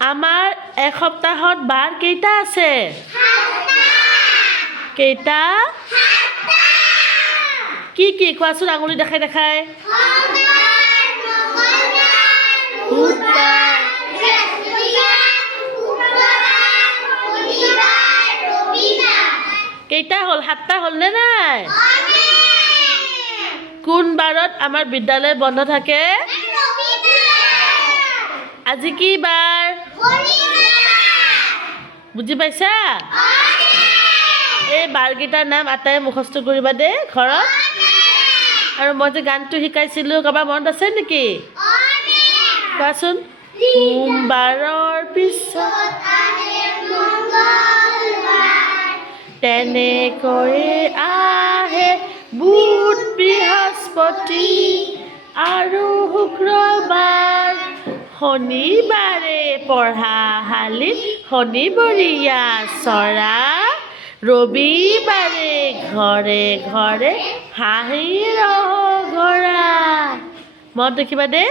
আমাৰ এসপ্তাহত বাৰ কেইটা আছে? কেইটা? কি কি কোৱাচোন আঙুলি দেখাই দেখাই। কেইটা হ'ল? 7টা হ'লনে নাই? কোন বাৰত আমাৰ বিদ্যালয় বন্ধ থাকে? আজি কি বাৰ? বুজি পাইছা? এই বাৰকেইটাৰ নাম আটাইয়ে মুখস্থ কৰিবা দেই ঘৰত। আৰু মই যে গানটো শিকাইছিলোঁ কাৰোবাৰ মনত আছে নেকি? কোৱাচোন। সোমবাৰৰ পিছত তেনেকৈয়ে আহে বুধ বৃহস্পতি আৰু শুক্ৰবাৰ। শনিবাৰে পঢ়াশালীত শনিবৰীয়া চৰা। ৰবিবাৰে ঘৰে ঘৰে হাঁহিৰ অগৰা। মনত ৰাখিবা দেই।